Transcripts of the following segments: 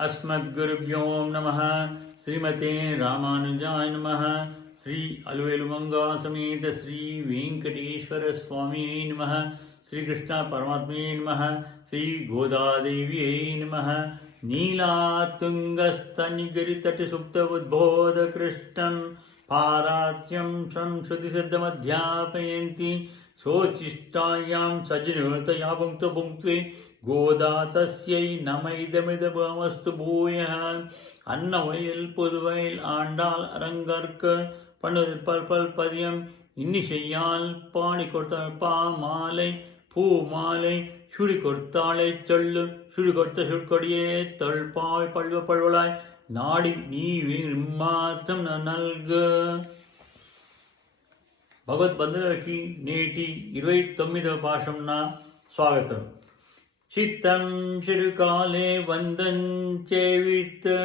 अस्मद्गुरुभ्यो नमः। श्रीमते रामानुजाय नमः। श्री अलवेलुमंगा समेत श्री वेंकटेश्वर स्वामी नमः। श्री कृष्ण परमात्मे नमः। श्री गोदादेवी नमः। नीलातुंगस्तनिगिरितटसुप्तबुद्बोधकृष्णं पारात्यं संश्रुतिसिद्धमध्यापयन्ति सोचिष्टायां सजनतया पुङ्क्त्वे गोदा तस्यै नमैदमिदमस्तु भूयः अन्नवयल पुदुवयल आंडाल அரங்கற்க பல்பதியம் இன்னிசையால் பாடி கொடுத்த பாமாலை பூமாலை சுழி கொடுத்தாளை சொல்லு சுழி கொடுத்த சுட்கொடியே தொல்பாய் பல்வ பல்வலாய் நாடி நீ మాత్రం నల్గ. భగవద్బంధువులకి నేటి 29వ పాఠంన స్వాగతం. சித்தம் சிறுகாலே வந்தஞ்சேவித்து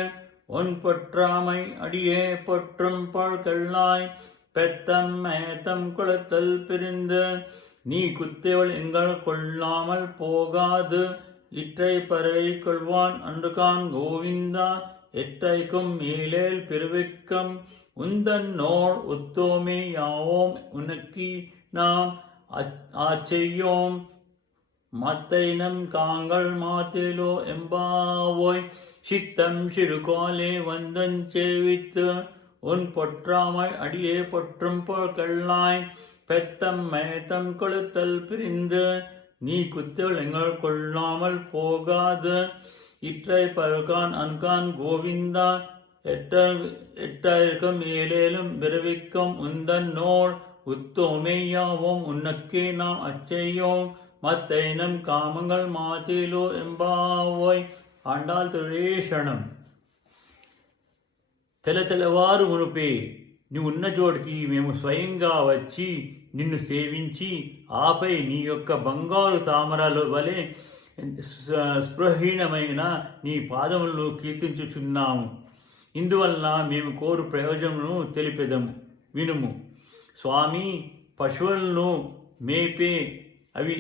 ஒன் பொற்றாமை அடியே பொற்றும் பாழ்கள்ளாய் பெத்தம் மேத்தம் குளத்தல் பிரிந்து நீ குத்தேவள் எங்கள் கொள்ளாமல் போகாது இற்றை பறவை கொள்வான் அன்றுகான் கோவிந்தா எற்றைக்கும் மேலேல் பிறவிக்கும் உந்தன் நோள் உத்தோமே யாவோம் உனக்கு நாம் ஆச்செய்யோம் மத்தைனம் காங்கள் மாத்திலோ எம்பாவோய். சித்தம் சிறுகாலே வந்தஞ்சேவித்து உன் பொற்றாமை அடியே பொற்றும் பொற்கள்ளாய் பெத்தம் மேத்தம் கொளுத்தல் பிரிந்து நீ குத்தல் எங்கள் கொள்ளாமல் போகாது இற்றை பருகான் அன்கான் கோவிந்தா எட்டாயிருக்கும் ஏழேலும் விரவிக்கும் உந்தன் நோள் உத்தோமேயாவோம் உன்னக்கே நாம் அச்செய்யோம் మత్తైనం కామంగల్ మాతిలో ఎంబావోయ్. ఆండాల్ తురేషణం. తెల్లవారు మునుపే నువ్వు ఉన్న చోటికి మేము స్వయంగా వచ్చి నిన్ను సేవించి ఆపై నీ యొక్క బంగారు తామరల వలె స్పృహీనమైన నీ పాదములను కీర్తించుచున్నాము. ఇందువలన మేము కోరు ప్రయోజనమును తెలిపెదము వినుము. స్వామి, పశువులను మేపే అవి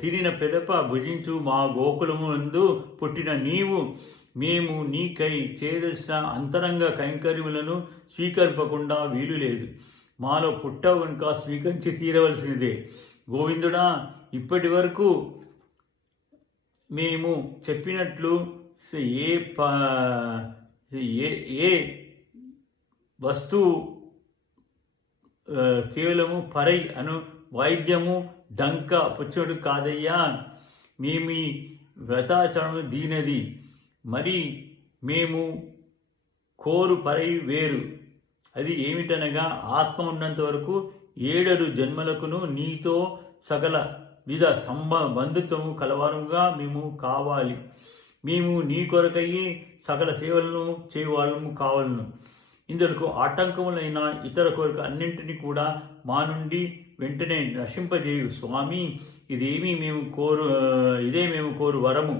తిరిన పెదప భుజించు మా గోకులమునందు పుట్టిన నీవు మేము నీకై చేయదలసిన అంతరంగ కైంకర్యములను స్వీకరింపకుండా వీలు లేదు. మాలో పుట్టవు కనుక స్వీకరించి తీరవలసినదే. గోవిందుడా, ఇప్పటి వరకు మేము చెప్పినట్లు ఏ వస్తువు కేవలము పరై అను వాయిద్యము డంక పుచ్చుడు కాదయ్యా. మేము ఈ వ్రతాచరణము దీనది. మరి మేము కోరు పరై వేరు. అది ఏమిటనగా ఆత్మ ఉన్నంత వరకు 7 జన్మలకును నీతో సకల విధ బంధుత్వము కలవారముగా మేము కావాలి. మేము నీ కొరకయ్యి సకల సేవలను చేయవాళ్ళము కావాలను. ఇందుకు ఆటంకములైన ఇతర కోరిక అన్నింటినీ కూడా మా నుండి వెంటనే నశింపజేయు స్వామి. ఇదే మేము కోరు వరము.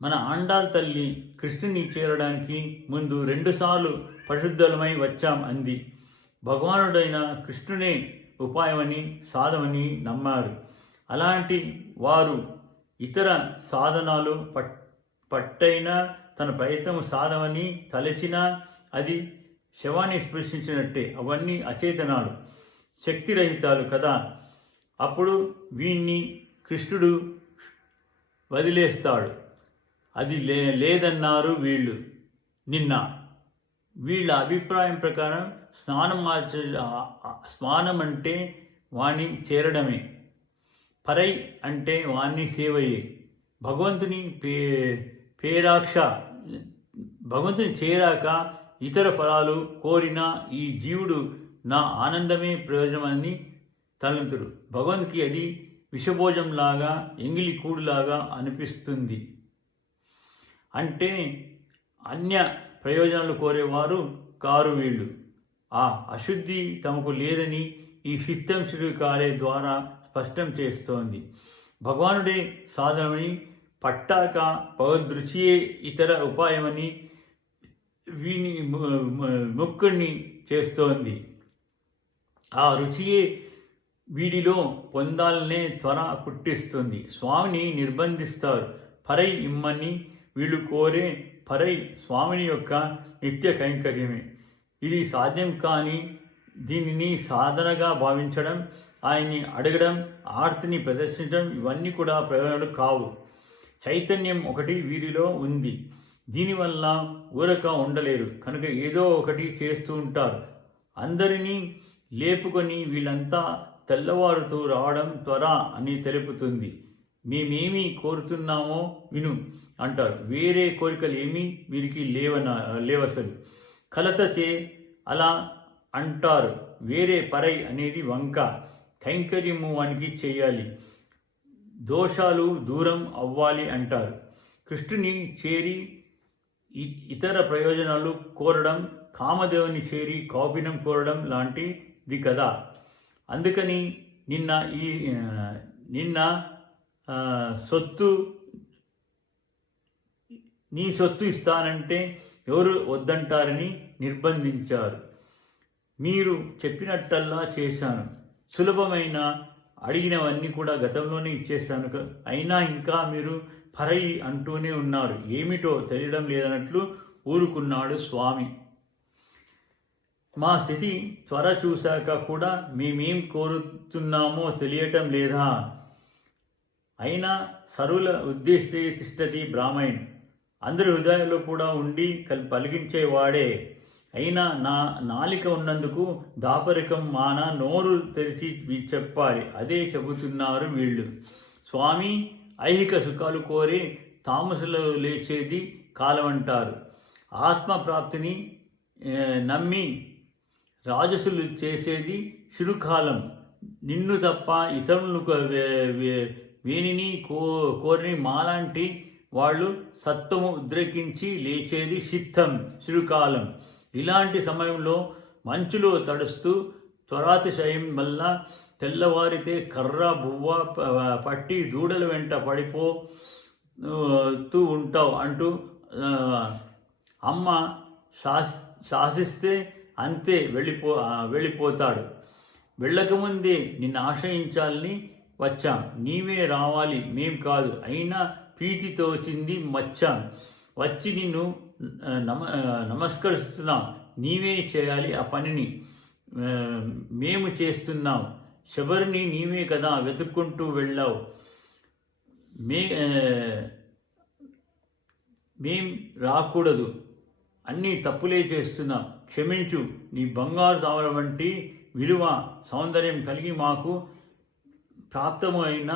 మన ఆండాల్ తల్లి కృష్ణుని చేరడానికి ముందు 2 సార్లు పరిశుద్ధులమై వచ్చాం అంది. భగవానుడైన కృష్ణునే ఉపాయమని సాధమని నమ్మారు. అలాంటి వారు ఇతర సాధనాలు పట్టైన తన ప్రయత్నము సాధమని తలచినా అది శవాన్ని స్పృశించినట్టే. అవన్నీ అచేతనాలు, శక్తిరహితాలు కదా. అప్పుడు వీణ్ణి కృష్ణుడు వదిలేస్తాడు. అది లేదన్నారు వీళ్ళు నిన్న. వీళ్ళ అభిప్రాయం ప్రకారం స్నానం అంటే వాణ్ణి చేరడమే, పరై అంటే వాణ్ణి సేవయే. భగవంతుని చేరాక ఇతర ఫలాలు కోరిన ఈ జీవుడు నా ఆనందమే ప్రయోజనమని తలంతుడు. భగవంతునికి అది విషభోజంలాగా, ఎంగిలి కూడులాగా అనిపిస్తుంది. అంటే అన్య ప్రయోజనాలు కోరేవారు కారు వీళ్ళు. ఆ అశుద్ధి తమకు లేదని ఈ చిత్తం కారే ద్వారా స్పష్టం చేస్తోంది. భగవానుడే సాధనమని పట్టాక భగవదృచియే ఇతర ఉపాయమని వీని ముక్కుని చేస్తోంది. ఆ రుచియే వీడిలో పొందాలనే త్వర పుట్టిస్తుంది. స్వామిని నిర్బంధిస్తారు. పరై ఇమ్మని వీళ్ళు కోరే పరై స్వామిని యొక్క నిత్య కైంకర్యమే. ఇది సాధ్యం కాని దీనిని సాధనగా భావించడం, ఆయన్ని అడగడం, ఆర్తిని ప్రదర్శించడం ఇవన్నీ కూడా ప్రయోజనాలు కావు. చైతన్యం ఒకటి వీరిలో ఉంది. దీనివల్ల ఊరక ఉండలేరు కనుక ఏదో ఒకటి చేస్తూ ఉంటారు. అందరినీ లేపుకొని వీళ్ళంతా తెల్లవారుతూ రావడం త్వర అని తెలుపుతుంది. మేమేమి కోరుతున్నామో విను అంటారు. వేరే కోరికలు ఏమీ వీరికి లేవసలు. కలతచే అలా అంటారు. వేరే పరై అనేది వంక. కైంకర్యము వానికి చేయాలి, దోషాలు దూరం అవ్వాలి అంటారు. కృష్ణుని చేరి ఇతర ప్రయోజనాలు కోరడం కామదేవుని చేరి కౌపినం కోరడం లాంటిది కదా. అందుకని నిన్న నీ సొత్తు ఇస్తానంటే ఎవరు వద్దంటారని నిర్బంధించారు. మీరు చెప్పినట్టల్లా చేశాను. సులభమైన అడిగినవన్నీ కూడా గతంలోనే ఇచ్చేశాను. అయినా ఇంకా మీరు పరై అంటూనే ఉన్నారు. ఏమిటో తెలియడం లేదన్నట్లు ఊరుకున్నాడు స్వామి. మా స్థితి త్వర చూశాక కూడా మేమేం కోరుతున్నామో తెలియటం లేదా? అయినా సరుల ఉద్దేశే తిష్టతి బ్రాహ్మణ్. అందరి హృదయాల్లో కూడా ఉండి పలికించేవాడే. అయినా నా నాలిక ఉన్నందుకు దాపరికం మాన, నోరు తెరిచి చెప్పాలి. అదే చెబుతున్నారు వీళ్ళు. స్వామి ఐహిక సుఖాలు కోరి తామసులు లేచేది కాలమంటారు. ఆత్మప్రాప్తిని నమ్మి రాజసులు చేసేది శిరుకాలం. నిన్ను తప్ప ఇతరులను వేనిని కోరిని మాలాంటి వాళ్ళు సత్వము ఉద్రేకించి లేచేది సిద్ధం శిరుకాలం. ఇలాంటి సమయంలో మంచులో తడుస్తూ త్వరాతిశయం వల్ల తెల్లవారితే కర్ర బువ్వ పట్టి దూడల వెంట పడిపోతూ ఉంటావు అంటూ అమ్మ శాసిస్తే అంతే వెళ్ళిపోతాడు. వెళ్ళకముందే నిన్ను ఆశ్రయించాలని వచ్చాం. నీవే రావాలి, మేం కాదు. అయినా ప్రీతితో చింది వచ్చాం. వచ్చి నిన్ను నమస్కరిస్తున్నాం. నీవే చేయాలి ఆ పనిని, మేము చేస్తున్నాం. శబరిని నీవే కదా వెతుక్కుంటూ వెళ్ళావు. మేం రాకూడదు, అన్నీ తప్పులే చేస్తున్నాం. క్షమించు. నీ బంగారు తామర వంటి విలువ సౌందర్యం కలిగి మాకు ప్రాప్తము అయిన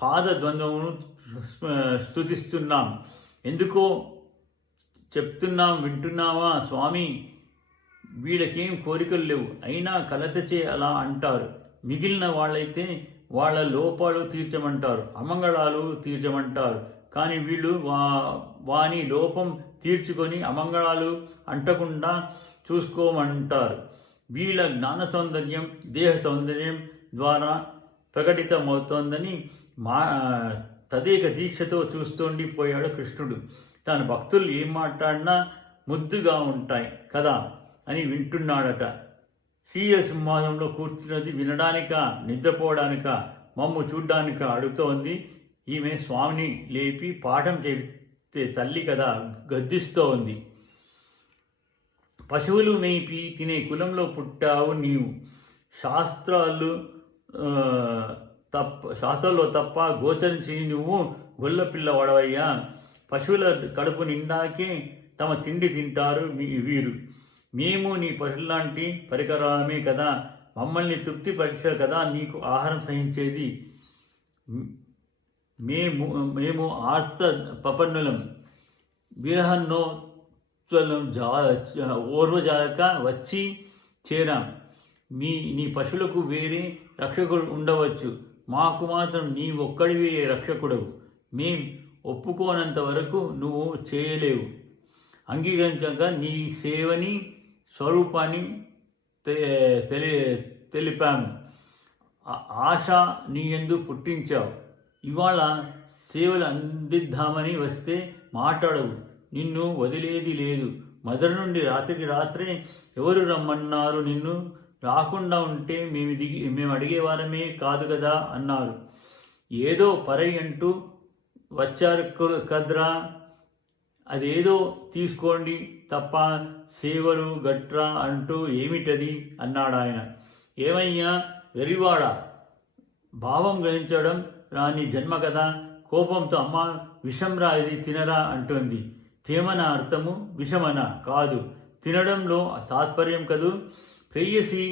పాద ద్వంద్వమును స్తుతిస్తున్నాం. ఎందుకో చెప్తున్నాం, వింటున్నావా స్వామి? వీళ్ళకేం కోరికలు లేవు, అయినా కలతచే అలా అంటారు. మిగిలిన వాళ్ళైతే వాళ్ళ లోపాలు తీర్చమంటారు, అమంగళాలు తీర్చమంటారు. కానీ వీళ్ళు వాని లోపం తీర్చుకొని అమంగళాలు అంటకుండా చూసుకోమంటారు. వీళ్ళ జ్ఞాన సౌందర్యం దేహ సౌందర్యం ద్వారా ప్రకటితమవుతోందని తదేక దీక్షతో చూస్తోండి పోయాడు కృష్ణుడు. తన భక్తులు ఏం మాట్లాడినా ముద్దుగా ఉంటాయి కదా అని వింటున్నాడట. సీయ సింహాసనంలో కూర్చున్నది వినడానిక, నిద్రపోవడానిక, మమ్ము చూడ్డానిక అడుగుతోంది. ఈమె స్వామిని లేపి పాఠం చెబితే తల్లి కదా గద్దిస్తోంది. పశువులు మేపి తినే కులంలో పుట్టావు నీవు. శాస్త్రాల్లో తప్ప గోచరించి నువ్వు గొల్లపిల్లవాడవయ్యా. పశువుల కడుపు నిండాకే తమ తిండి తింటారు వీరు. మేము నీ పశువులాంటి పరికరాలమే కదా. మమ్మల్ని తృప్తిపరిచారు కదా నీకు ఆహారం సహించేది. మేము ఆర్త పపన్నులం, విరహన్నో ఓర్వజాలక వచ్చి చేరాం. నీ పశువులకు వేరే రక్షకుడు ఉండవచ్చు, మాకు మాత్రం నీ ఒక్కడివే రక్షకుడవు. మేం ఒప్పుకోనంత వరకు నువ్వు చేయలేవు. అంగీకరించాక నీ సేవని స్వరూపాన్ని తెలిపాము. ఆశ నీ యందు పుట్టించావు. ఇవాళ సేవలు అందిద్దామని వస్తే మాట్లాడవు. నిన్ను వదిలేది లేదు. మదర్ నుండి రాత్రికి రాత్రే ఎవరు రమ్మన్నారు నిన్ను? రాకుండా ఉంటే మేము అడిగేవారమే కాదు కదా అన్నారు. ఏదో పరై అంటూ వచ్చారు కద్రా, అదేదో తీసుకోండి తప్ప సేవలు గట్రా అంటూ ఏమిటది అన్నాడు ఆయన. ఏమయ్యా వెరివాడా, భావం గ్రహించడం రాని జన్మ కదా. కోపంతో అమ్మ విషంరా ఇది తినరా అంటుంది. తేమన అర్థము విషమన కాదు, తినడంలో తాత్పర్యం కదూ. ప్రేయసి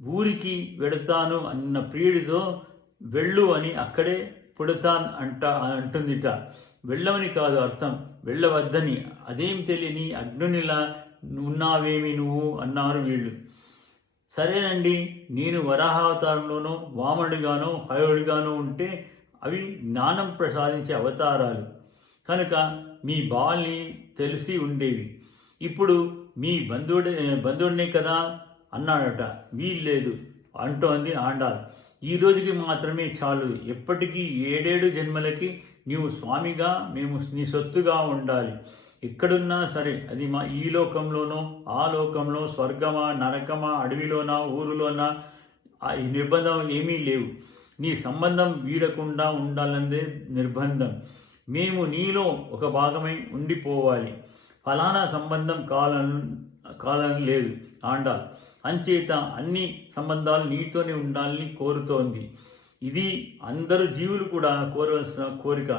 ఊరికి వెడతాను అన్న ప్రియుడితో వెళ్ళు అని అక్కడే పుడతాన్ అంటుందిట. వెళ్ళవని కాదు అర్థం, వెళ్ళవద్దని. అదేం తెలియని అగ్నునిలా ఉన్నావేమి నువ్వు అన్నారు వీళ్ళు. సరేనండి, నేను వరాహావతారంలోనో వామనుడిగానో హయుడిగానో ఉంటే అవి జ్ఞానం ప్రసాదించే అవతారాలు కనుక మీ బాల్ని తెలిసి ఉండేవి. ఇప్పుడు మీ బంధువుడినే కదా అన్నాడట. వీల్లేదు అంటోంది ఆండాల్. ఈ రోజుకి మాత్రమే చాలు, ఎప్పటికీ 7 జన్మలకి నీవు స్వామిగా మేము నీ సొత్తుగా ఉండాలి. ఎక్కడున్నా సరే, అది ఈ లోకంలోనో ఆ లోకంలో, స్వర్గమా నరకమా, అడవిలోనా ఊరులోనా, ఈ నిర్బంధం ఏమీ లేవు. నీ సంబంధం వీడకుండా ఉండాలన్నదే నిర్బంధం. మేము నీలో ఒక భాగమై ఉండిపోవాలి. ఫలానా సంబంధం కాలని లేదు ఆండాల్. అంచేత అన్ని సంబంధాలు నీతోనే ఉండాలని కోరుతోంది. ఇది అందరు జీవులు కూడా కోరవలసిన కోరిక.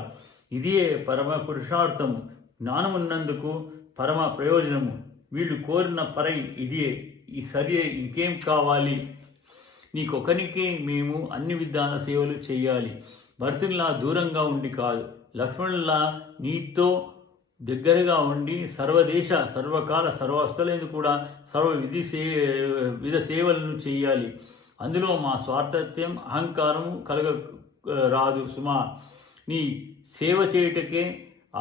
ఇదే పరమ పురుషార్థము, జ్ఞానమున్నందుకు పరమ ప్రయోజనము. వీళ్ళు కోరిన పరై ఇదే, ఈ సరి ఇంకేం కావాలి. నీకొకనికే మేము అన్ని విధాల సేవలు చేయాలి. భరతునిలా దూరంగా ఉండి కాదు, లక్ష్మణులా నీతో దగ్గరగా ఉండి సర్వదేశ సర్వకాల సర్వస్థలందు కూడా విధ సేవలను చేయాలి. అందులో మా స్వార్థత్యం అహంకారము రాదు సుమా. నీ సేవ చేయుటకే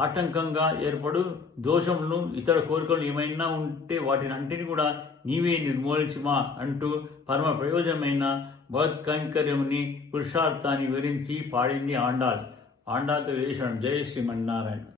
ఆటంకంగా ఏర్పడు దోషములను, ఇతర కోరికలు ఏమైనా ఉంటే వాటిని అంటిని కూడా నీవే నిర్మూలించుమా అంటూ పరమ ప్రయోజనమైన భగవత్కైంకర్యముని పురుషార్థాన్ని వివరించి పాడింది ఆండాల్. ఆండాల్తో వేశాడు. జయ శ్రీమన్నారాయణ.